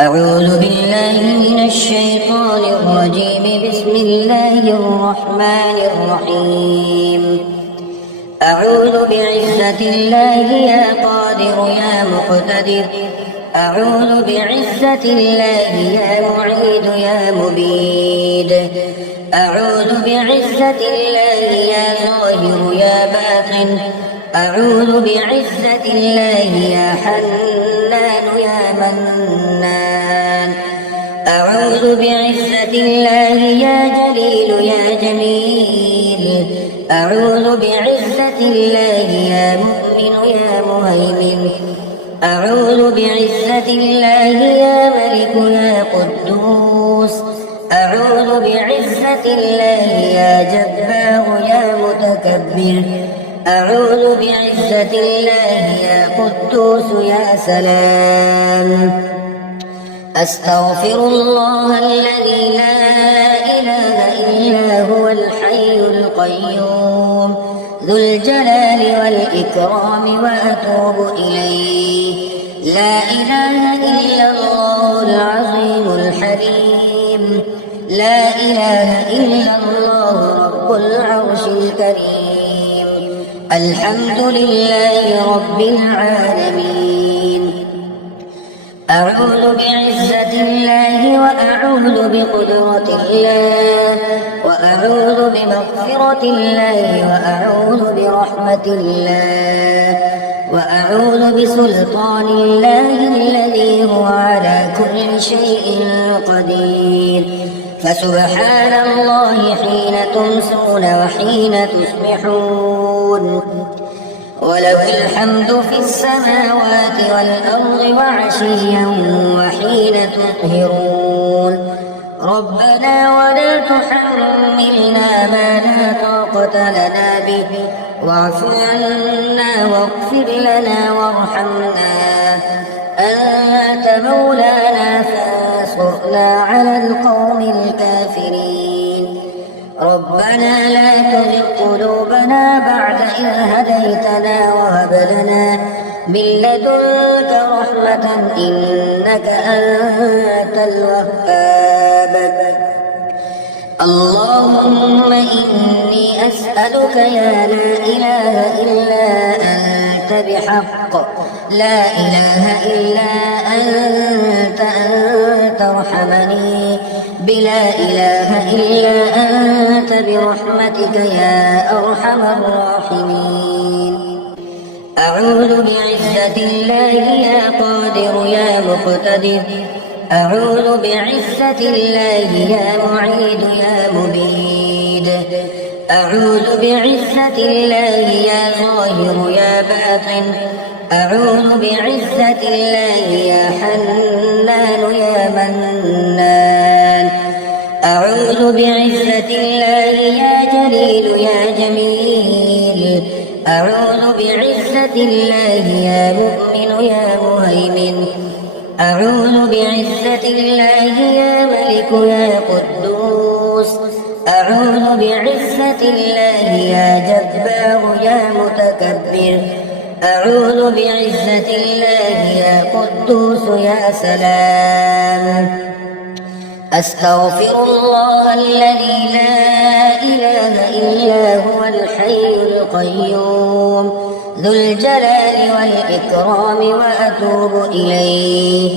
أعوذ بالله من الشيطان الرجيم. بسم الله الرحمن الرحيم. أعوذ بعزة الله يا قادر يا مقتدر. أعوذ بعزة الله يا معيد يا مبيد. أعوذ بعزة الله يا ظاهر يا باطن. أعوذ بعزة الله يا حنان يا منان. أعوذ بعزة الله يا جليل يا جميل. أعوذ بعزة الله يا مؤمن يا مهيمن. أعوذ بعزة الله يا ملك يا قدوس. أعوذ بعزة الله يا جبار يا متكبر. أعوذ بعزة الله يا قدوس يا سلام. أستغفر الله الذي لا إله إلا هو الحي القيوم ذو الجلال والإكرام وأتوب إليه. لا إله إلا الله العظيم الحليم. لا إله إلا الله رب العرش الكريم. الحمد لله رب العالمين. أعوذ بعزة الله وأعوذ بقدرة الله وأعوذ بمغفرة الله وأعوذ برحمة الله وأعوذ بسلطان الله الذي هو على كل شيء قدير. فسبحان الله حين تمسون وحين تصبحون. وله الحمد في السماوات والأرض وعشيا وحين تظهرون. ربنا ولا تحملنا ما لا طاقة لنا به واعف عنا واغفر لنا وارحمنا. أنت مولانا فانصرنا على القوم الكافرين. ربنا لا تزغ قلوبنا بعد إذ هديتنا وهب لنا من لدنك رحمة إنك أنت الوهاب. اللهم إني أسألك يا لا إله إلا أنت بحق لا إله إلا أنت أن ترحمني بلا إله إلا أنت برحمتك يا أرحم الراحمين. أعوذ بعزة الله يا قادر يا مقتدر. أعوذ بعزة الله يا معيد يا مبيد. أعوذ بعزة الله يا ظاهر يا باطن. أعوذ بعزة الله يا حنان يا منان. أعوذ بعزة الله يا جليل يا جميل. أعوذ بعزة الله يا مؤمن يا مهيمن. أعوذ بعزة الله يا ملك يا قدوس. أعوذ بعزة الله يا جبار يا متكبر. أعوذ بعزة الله يا قدوس يا سلام. أستغفر الله الذي لا إله إلا هو الحي القيوم ذو الجلال والإكرام وأتوب إليه.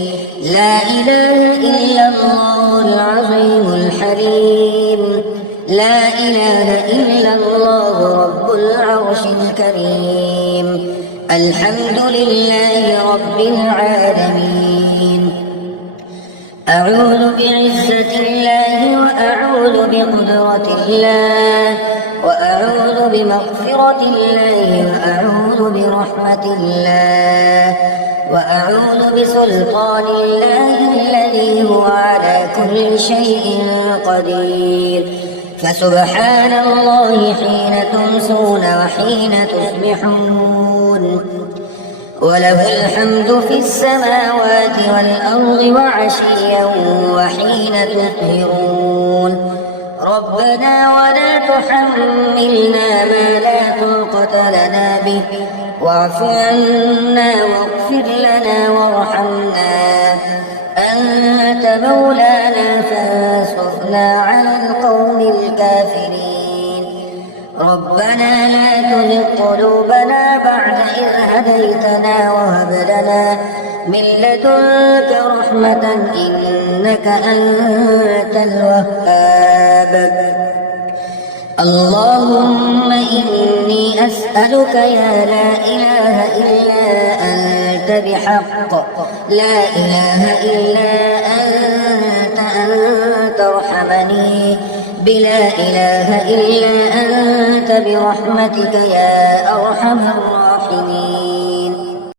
لا إله إلا الله العظيم الحليم. لا إله إلا الله رب العرش الكريم. الحمد لله رب العالمين. أعوذ بعزة الله وأعوذ بقدرة الله وأعوذ بمغفرة الله وأعوذ برحمة الله وأعوذ بسلطان الله الذي هو على كل شيء قدير. فسبحان الله حين تمسون وحين تصبحون. وله الحمد في السماوات والأرض وعشيا وحين تظهرون. ربنا ولا تحملنا ما لا طاقة لنا به واعف عنا واغفر لنا وارحمنا. أنت مولانا فانصرنا على القوم الكافرين. ربنا لا تزغ قلوبنا بعد إذ هديتنا وهب لنا من لدنك رحمة إنك أنت الوهاب. اللهم إني أسألك يا لا إله إلا أنت بحق لا إله إلا أنت أن ترحمني بلا إله إلا أنت برحمتك يا أرحم الراحمين.